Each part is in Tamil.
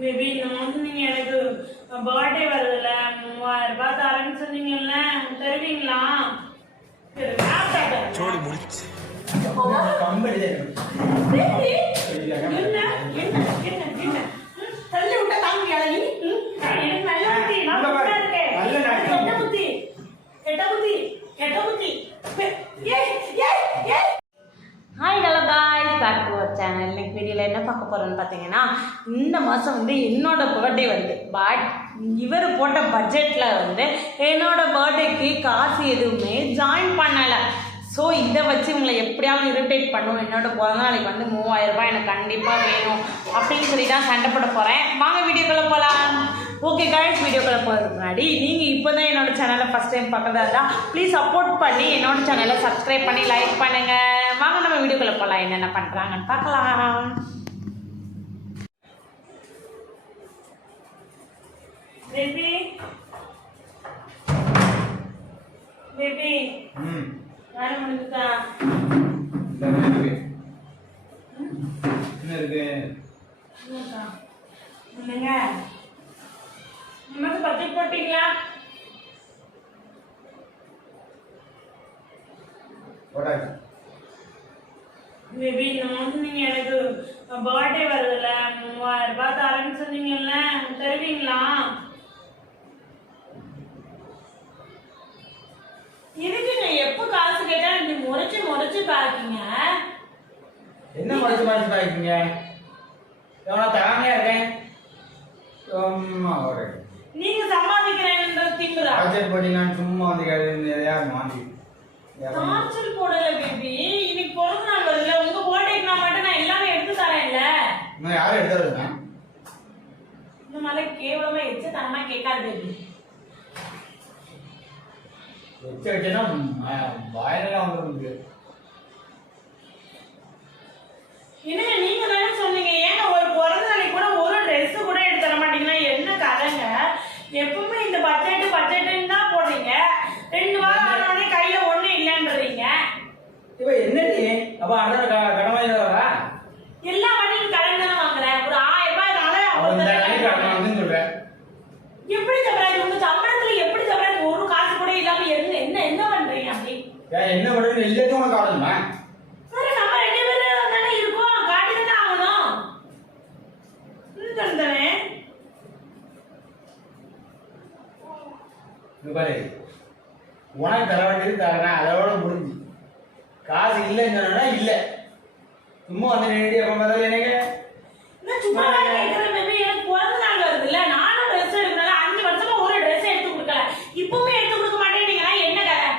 மேபி நீங்க எனக்கு பர்த்டே வருதுல்ல 3000 ரூபாய் தரேன்னு சொன்னீங்கல்ல தருவீங்களா? சோடி முடிச்சு தள்ளி விட்டா தாங்க hi hello guys, back to our channel. இன்னைக்கு வீடியோவில் என்ன பார்க்க போகிறோன்னு பார்த்தீங்கன்னா, இந்த மாதம் வந்து என்னோட பர்த்டே வருது. பட் இவர் போட்ட பட்ஜெட்டில் வந்து என்னோட பர்த்டேக்கு காசு எதுவுமே ஜாயின் பண்ணலை. ஸோ இதை வச்சு உங்களை எப்படியாவது இரிட்டேட் பண்ணும். என்னோட பிறந்த நாளைக்கு வந்து 3000 ரூபாய் எனக்கு கண்டிப்பாக வேணும் அப்படின்னு சொல்லி தான் சண்டை போட போகிறேன். வாங்க வீடியோக்குள்ளே போகலாம். ஓகே காய்ஸ், வீடியோக்குள்ளே போகிறதுக்கு முன்னாடி நீங்கள் இப்போ தான் என்னோட சேனலை ஃபஸ்ட் டைம் பார்க்குறதா இருந்தால் ப்ளீஸ் சப்போர்ட் பண்ணி என்னோட சேனலை சப்ஸ்கிரைப் பண்ணி லைக் பண்ணுங்கள். வாங்க நம்ம வீடியோக்குள்ளே போகலாம். என்னென்ன பண்ணுறாங்கன்னு பார்க்கலாம். பேபி பேபி வேலை முடிஞ்சுதா? என்ன இருக்கு? இல்லைங்க, நமக்கு பட்ஜெட் போட்டீங்களா? பேபி நீங்க எனக்கு பர்த்டே வருதுல்ல 3000 ரூபாய் தரேன்னு சொன்னீங்கல்ல தருவீங்களா? இருக்குங்க, எப்போ காசு கேட்டா இப்படி முறைச்சு பாக்கீங்க. என்ன முறைச்சு பாக்கீங்க? எவ்வளோ தராமையா இருக்கேன். சும்மா ஒரு நீங்க சம்பாதிக்கிறேன்ற திமுறா பட்ஜெட் போட்டீங்கன்னா சும்மா வந்து யார் மாந்தி காய்ச்சல் போடல பேபி. இன்னைக்கு பிறந்த நாள் வருதுல, உங்க பர்த்டேக்கு நான் மட்டும் நான் எல்லாமே எடுத்து தரேன்ல. இன்னும் யாரும் எடுத்துருங்க. இந்த மாதிரி கேவலமா எச்சத்தனமா கேட்காது பேபி. வச்சுன்னா வாயிலெல்லாம் வந்து என்னங்க, நீங்க தானே சொன்னீங்க, ஏங்க ஒரு பிறந்த நாளைக்கு கூட ஒரு ட்ரெஸ் கூட எடுத்து தர மாட்டீங்கன்னா என்ன கதைங்க? எப்பவுமே இந்த பட்ஜெட்டுன்னு தான் போடுறீங்க. 2 வாரம் ஆனோடனே கையில ஒண்ணு இல்லைன்றீங்க. இப்ப என்ன நீ அப்ப அடுத்த கடன் வாங்கிடுவா? எல்லா வண்டியும் கடன் தானே வாங்குறேன். ஒரு 1000 ரூபாய் சொல்றேன். எப்படி தவறாது? உங்க சம்பளத்துல எப்படி தவறாது? ஒரு காசு கூட இல்லாம என்ன பண்றீங்க அப்படி? என்ன பண்றது? எல்லாத்தையும் உனக்கு ஆகணுமா? சரி, நம்ம 2 பேரும் தானே இருக்கோம், காட்டி தானே ஆகணும். தானே பாரு, உனக்கு தர வேண்டியது தரேன், அதோட முடிஞ்சு. காசு இல்லைன்னு சொன்னா இல்ல, சும்மா வந்து நேரடி அப்ப மாதிரி எனக்கு சும்மா கேட்கிறேன் பேபி. எனக்கு பிறந்த நாள் வருது இல்ல, நானும் ட்ரெஸ் எடுக்கல. 5 வருஷமா ஒரு ட்ரெஸ் எடுத்து கொடுக்கல, இப்பவுமே எடுத்து கொடுக்க மாட்டேங்கிறீங்களா? என்ன கதை?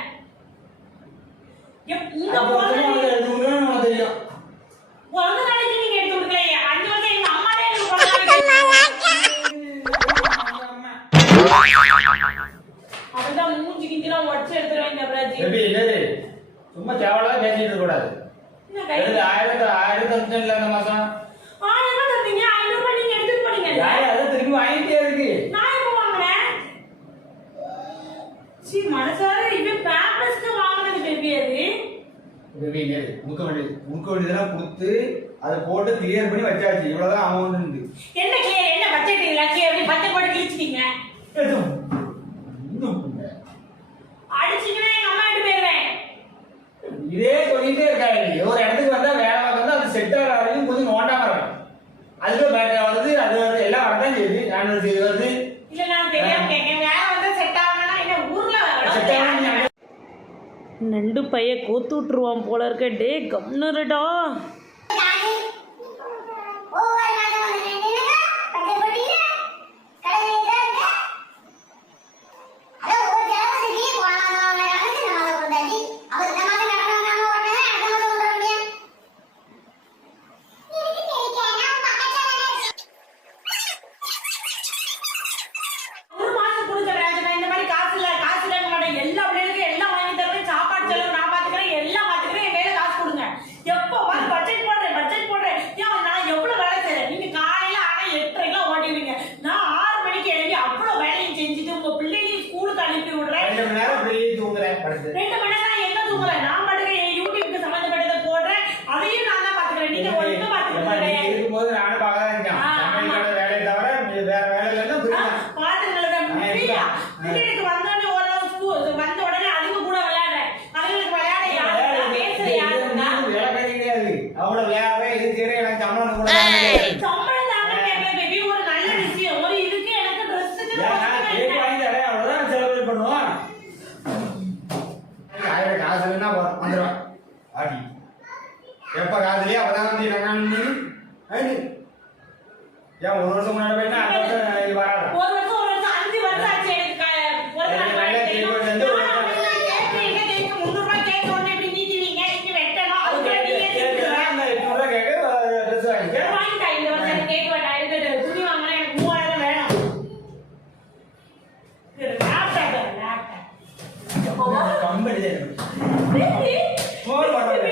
உங்க தெரியும் பிறந்த நாளைக்கு நீங்க எடுத்து கொடுக்கல. 5 வருஷம் எங்க அம்மாவே எனக்கு அதுதான் மூஞ்சி கிஞ்சிலாம் உடச்சு எடுத்துருவாங்க பிராஜி. சும்மா தேவையில்லாத பேசிட்டு இருக்க கூடாது. 1000 இல்ல இந்த மாசம் 1000 ரூபாய் தந்தீங்க, 500 ரூபாய் நீங்க எடுத்துட்டு போனீங்க. அதை திரும்பி வாங்கிட்டே இருக்கு. நான் எப்ப வாங்குறேன்? சி மனசார இது பேப்பர்ஸ்க்கு வாங்குனது பேபி. அது முக்க வேண்டியதெல்லாம் கொடுத்து அதை போட்டு கிளியர் பண்ணி வச்சாச்சு. இவ்வளவுதான் அமௌண்ட். என்ன கிளியர்? என்ன பட்ஜெட் இல்ல? கிளியர் பட்ஜெட் போட்டு கிழிச்சிட்டீங்க. அடிச்சிங்கன்னா எங்க அம்மா கிட்ட போயிருவேன். இதே சொல்லிட்டே இருக்காங்க. ஒரு இடத்துக்கு வந்தா வேலை பார்க்கறதா அது செட் ஆகிற வரைக்கும் கொஞ்சம் நோண்டாம இருக்கும். அதுக்கு பேட்டரி வருது, அது வருது, எல்லாம் வரதான் செய்யுது. ஆண்ட்ராய்டு இது வருது. இல்ல நான் தெரியாம கேட்கேன். வேலை வந்து செட் ஆகணும்னா என்ன ஊர்ல செட் ஆகணும். நண்டு பைய கோத்து விட்டுருவான் போல இருக்க. டே கம்னருடா. இருக்கும்போது நானும் பார்க்க வேலையை தவிர வேற வேலை இல்லைன்னா புரியுது. வீட்டுக்கு வந்தோடனே வந்த உடனே அதுக்கு கூட விளையாடுறேன். அதுங்களுக்கு விளையாட யாரு பேசுற யாருன்னா வேலை கதை கிடையாது. அவளோட வேலை இது சரி எனக்கு சம்பளம் கூட சம்பளம் தாங்க கேட்கல பேபி. ஒரு நல்ல விஷயம். ஒரு இதுக்கு எனக்கு ட்ரெஸ்ஸுக்கு கேக் வாங்கி தரேன். அவ்வளவுதான் செலவு பண்ணுவோம். ஆயிரம் காசு இல்லைன்னா வந்துடுவேன். ஆடி எப்ப காசுலயே அப்பதான் வந்து ஏன் ஒரு வருஷம் முன்னாடி போயிட்டா அடுத்த வருஷம் இது வராது. ஒரு வருஷம் 5 வருஷம் ஆச்சு எனக்கு. ஒரு நாள் நல்ல கேக் வந்து ஒரு வருஷம் கேக் 300 ரூபாய் கேக் ஒண்ணு எப்படி நீக்குவீங்க? இங்க வெட்டணும். அது கேக் அந்த 800 ரூபாய் கேக் ட்ரெஸ் வாங்கிக்க. வாங்கிட்டா இந்த வருஷம் கேக் வெட்ட எடுத்துட்டு துணி வாங்கினா எனக்கு 3000 வேணும். லேப்டாப் கம்பெனி பேபி போன் வரல.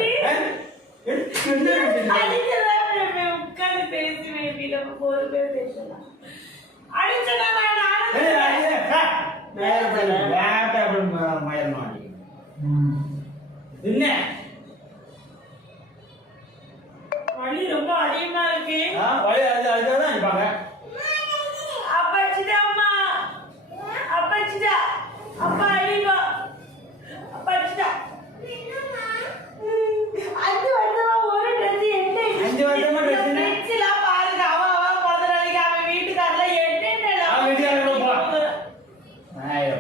உட்காந்து பேசி பேபி நம்ம ஒரு பேர் பேசலாம். அடிச்சதா என்ன வலி ரொம்ப அதிகமா இருக்கு. வழி அதுதான் இருப்பாங்க. அப்பாச்சிடா அம்மா, அப்பாச்சிடா அப்பா அடிப்பா, அப்பாச்சிடா 5 வருஷமா ஒரு ட்ரெஸ் என்ன 5 வருஷமா ட்ரெஸ் என்ன ட்ரெஸ்லாம் பாருங்க. அவன் முதலாளிக்கு அவன் வீட்டுக்காரல என்னென்ன அவன் வீட்டுக்காரல போ. ஐயோ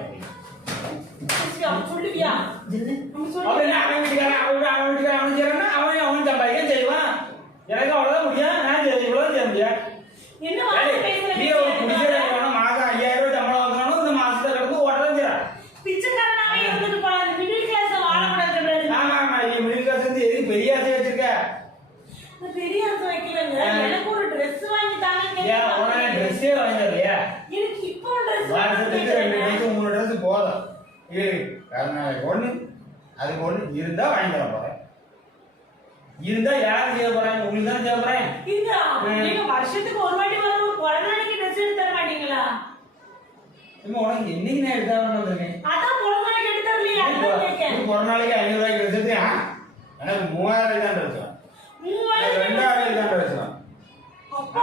சொல்லுவியா? அவன் அவன் வீட்டுக்காரன் அவன் செய்யறான்னா அவன் சம்பாதிக்க செய்வான். எனக்கு அவ்வளவுதான் முடியும். நான் இவ்வளவு செய்ய முடியும். என்ன வார்த்தை பேசுற? நீ ஒரு குடிசைக்காரன் மாசம் 5000 ரூபாய் சம்பளம் வாங்கினாலும் இந்த மாசத்தை கடந்து ஓட்டதான் செய்யறான். பிச்சைக்காரனாவே இருந்துட்டு போறாங்க. மிடில் கிளாஸ் வாழக்கூடாது. ஆமா ஆமா நீ மிடில் கிளாஸ் வந்து எதுக்கு பெரிய ஆசை வச்சிருக்க? பெரிய ஆசை வைக்கலங்க. எனக்கு ஒரு Dress வாங்கி தாங்க. ஏன் உனக்கு ட்ரெஸ்ஸே வாங்கி தரலையா? எனக்கு இப்போ Dress வருஷத்துக்கு 2 ட்ரெஸ் 3 ட்ரெஸ் போதும். ஒண்ணு அதுக்கு ஒண்ணு இருந்தா வாங்கி தர போறேன். இருந்தா யாரும் செய்ய போறாங்க? உங்களுக்கு தான் செய்ய போறேன். நீங்க வருஷத்துக்கு ஒரு வாட்டி வர ஒரு குழந்தைக்கு ட்ரெஸ் எடுத்து தர மாட்டீங்களா? இம்மா உனக்கு என்னைக்கு நான் எடுத்தாலும் வந்திருக்கேன். அதான் குழந்தைக்கு எடுத்து தரலையா? அதான் கேட்க. ஒரு நாளைக்கு 500 ரூபாய்க்கு எடுத்துட்டு எனக்கு 3000 தான் எடுத்தேன். 2000 தான் எடுத்தேன். அப்பா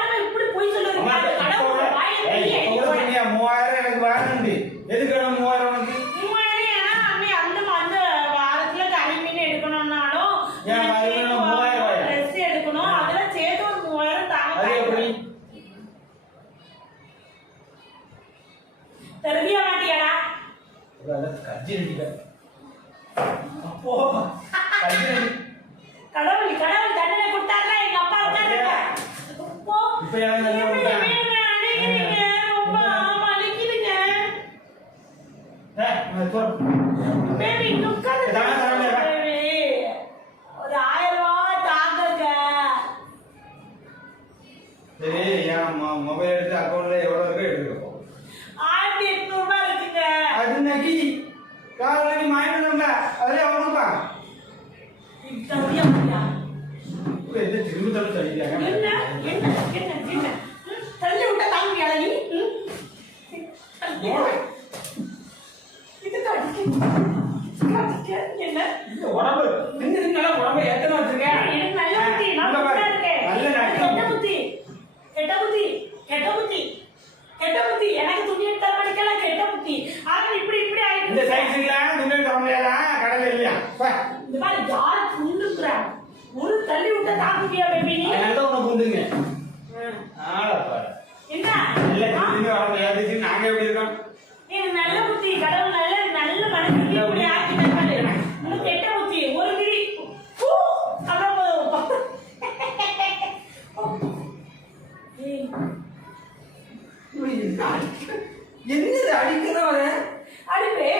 நம்ம இப்படி போய் சொல்லுங்க. கடவுள் வாயை 3000 எனக்கு வேணும்டி. எதுக்கு வேணும் 3000 உனக்கு? 3000 ஏன்னா அன்னை அந்த வாரத்துல கறி மீன் எடுக்கணும்னாலும் ஏன் வாரத்துல 3000 ரூபாயா? ட்ரெஸ் எடுக்கணும். அதெல்லாம் சேர்த்து ஒரு 3000 தாங்க. அது எப்படி? தருவியா மாட்டியாடா? அப்போ கடவுள் தண்டனை கொடுத்தாருல எங்க அப்பா இருக்காருங்க. அப்போ இப்ப யாரும் தண்டனை கொடுத்தாங்க? ரொம்ப வலிக்குதுங்க. பேபி உட்கார்ந்து ஒரு 1000 ரூபாய் தாங்க. சரி என் மொபைல் எடுத்து அக்கௌண்ட்ல எவ்வளவு இருக்கோ எடுத்துக்கோ. 1800 ரூபாய் இருக்குங்க. அது நகி காலைக்கு மாயணும்ல அதே அவனுப்பா. தருவியா மாட்டியா? எந்த திரும்ப தள்ளி தள்ளிட்டாங்க. என்ன தள்ளி விட்டா தாங்குவியா நீ? இது என்ன உடம்பு நல்லா உடம்பு ஏத்தமா வச்சிருக்க. எனக்கு நல்ல புத்தி. நான் நல்லா இருக்கேன். நல்ல கெட்ட புத்தி. எனக்கு துணி எடுத்து தர மாட்டேங்கல. கெட்ட புத்தி. ஆனா இப்படி ஆயிடுச்சு. இந்த சைஸ்ல துணி தர முடியாதா? கடல இல்லையா? இந்த மாதிரி யார புண்டுக்குறான்? ஒரு தள்ளி விட்டா தாங்குவியா பேபி நீ? அதனால உனக்கு புண்டுங்க. ஆளப்பா. என்ன? இல்ல துணி வர முடியாது. நாங்க எப்படி இருக்கோம்? நீ நல்ல புத்தி. கடவுள் நல்ல மனசு இப்படி ஆக்கி தந்தாரு. உனக்கு கெட்ட புத்தி. ஒரு கிடி அப்புறம் என்னது அடிக்கிறவர அடிப்பே.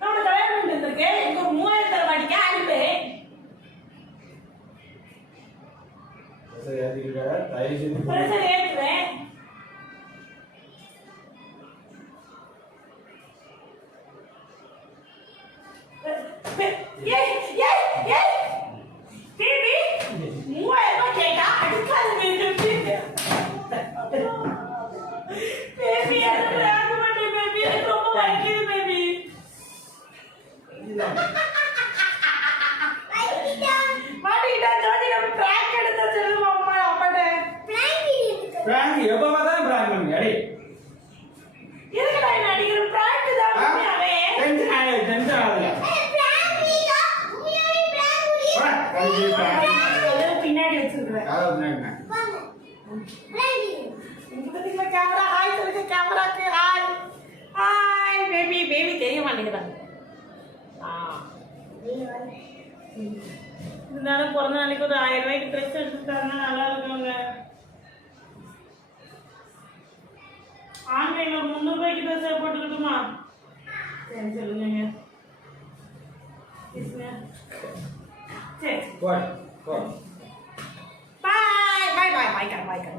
நம்ம கல்யாணம் பண்ணிருக்கேன். எனக்கு ஒரு 3000 தர மாட்டீங்க. அடிப்பே. சரி அதுக்கு தயவு செஞ்சு பிரஷர் ஏத்துறேன். பேபி 3000 ரூபாய் கேட்டா அடிக்காத பேபி எனக்கு ராக மாட்டேன் பேபி. எனக்கு ரொம்ப வலிக்குது பேபி. மாட்டிக்கிட்டா ஜோதி நம்ம பிராங்க் எடுத்தா சொல்லுமா அம்மா அப்பாட்ட. பிராங்க் எப்ப பார்த்தாலும் பிராங்க் பண்ணுங்க அடி. எதுக்குடா என்ன அடிக்கிற? prank தான் உண்மையாவே. டென்ஷன் ஆகுதுல. வா, கழுவி prank. அதை பின்னாடி வச்சிருக்கிறேன். அதான் பின்னாடி. கேமரா ஹாய் சொல்லுங்க. கேமராக்கு ஹாய். Hi baby. பேபி தெரிய மாட்டேங்கிறாங்க. இருந்தாலும் பிறந்த நாளைக்கு ஒரு 1000 ரூபாய்க்கு ட்ரெஸ் எடுத்துட்டாங்கன்னா நல்லா இருக்குங்க. ஆன்லைன்ல ஒரு 300 ரூபாய்க்கு ட்ரெஸ் போட்டுக்கிட்டுமா? சரி சொல்லுங்க. சரி போடு, போடு. பாய் பாய் பாய் பாய் பாய்.